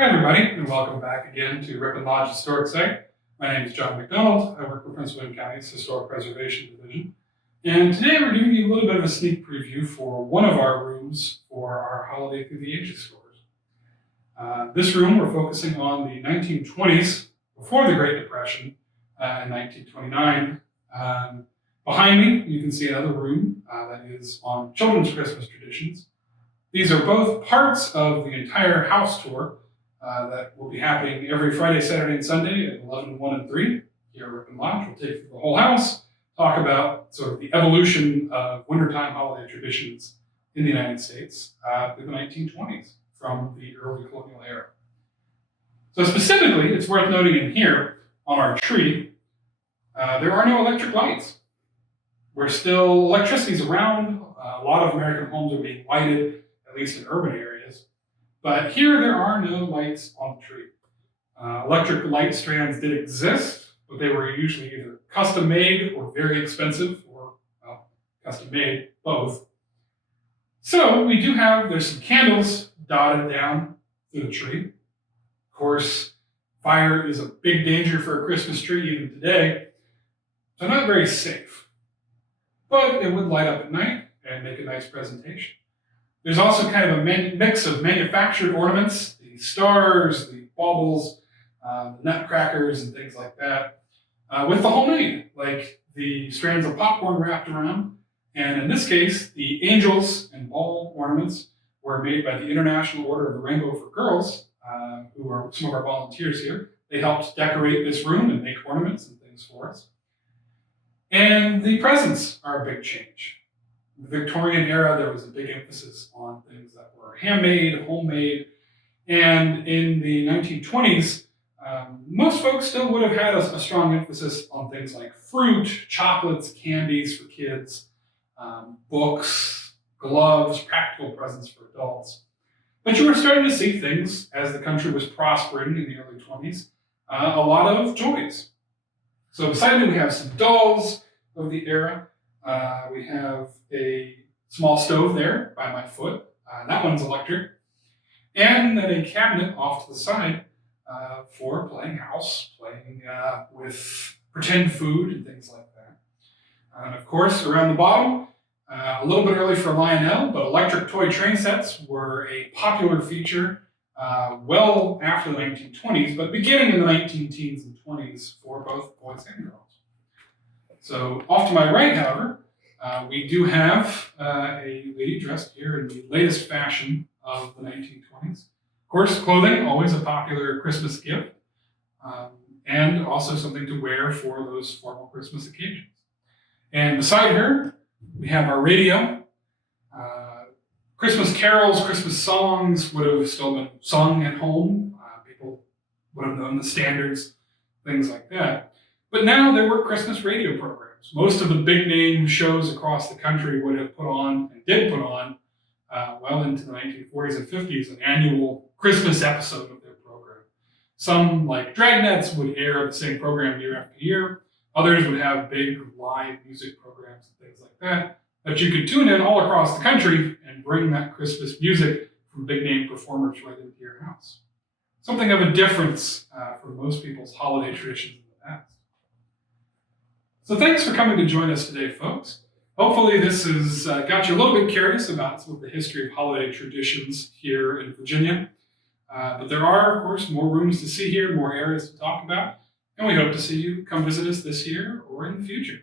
Hi everybody, and welcome back again to Rippon Lodge Historic Site. My name is John McDonald. I work for Prince William County's Historic Preservation Division. And today we're giving you a little bit of a sneak preview for one of our rooms for our Holiday Through the Ages tours. This room we're focusing on the 1920s, before the Great Depression, in 1929. Behind me, you can see another room that is on children's Christmas traditions. These are both parts of the entire house tour that will be happening every Friday, Saturday, and Sunday at 11, 1, and 3 here at Rippon Lodge. We'll take you through the whole house, talk about sort of the evolution of wintertime holiday traditions in the United States through the 1920s from the early colonial era. So specifically, it's worth noting in here on our tree, there are no electric lights. Electricity's around. A lot of American homes are being lighted, at least in urban areas. But here there are no lights on the tree. Electric light strands did exist, but they were usually either custom made or very expensive, or custom made, both. So we do there's some candles dotted down through the tree. Of course, fire is a big danger for a Christmas tree even today, so not very safe. But it would light up at night and make a nice presentation. There's also kind of a mix of manufactured ornaments, the stars, the baubles, the nutcrackers, and things like that, with the homemade, like the strands of popcorn wrapped around. And in this case, the angels and ball ornaments were made by the International Order of the Rainbow for Girls, who are some of our volunteers here. They helped decorate this room and make ornaments and things for us. And the presents are a big change. In the Victorian era, there was a big emphasis on things that were handmade, homemade, and in the 1920s, most folks still would have had a strong emphasis on things like fruit, chocolates, candies for kids, books, gloves, practical presents for adults. But you were starting to see things, as the country was prospering in the early 20s, a lot of toys. So beside me, we have some dolls of the era. We have a small stove there by my foot. That one's electric. And then a cabinet off to the side for playing house, playing with pretend food and things like that. And of course, around the bottom, a little bit early for Lionel, but electric toy train sets were a popular feature well after the 1920s, but beginning in the 19-teens and 20s for both boys and girls. So off to my right, however, we do have a lady dressed here in the latest fashion of the 1920s. Of course, clothing, always a popular Christmas gift, and also something to wear for those formal Christmas occasions. And beside her, we have our radio. Christmas carols, Christmas songs would have still been sung at home. People would have known the standards, things like that. But now there were Christmas radio programs. Most of the big name shows across the country would have put on, and did put on, well into the 1940s and 50s, an annual Christmas episode of their program. Some, like Dragnets, would air the same program year after year. Others would have big live music programs and things like that you could tune in all across the country and bring that Christmas music from big name performers right into your house. Something of a difference from most people's holiday traditions in the past. So thanks for coming to join us today, folks. Hopefully this has got you a little bit curious about some of the history of holiday traditions here in Virginia. But there are, of course, more rooms to see here, more areas to talk about, and we hope to see you come visit us this year or in the future.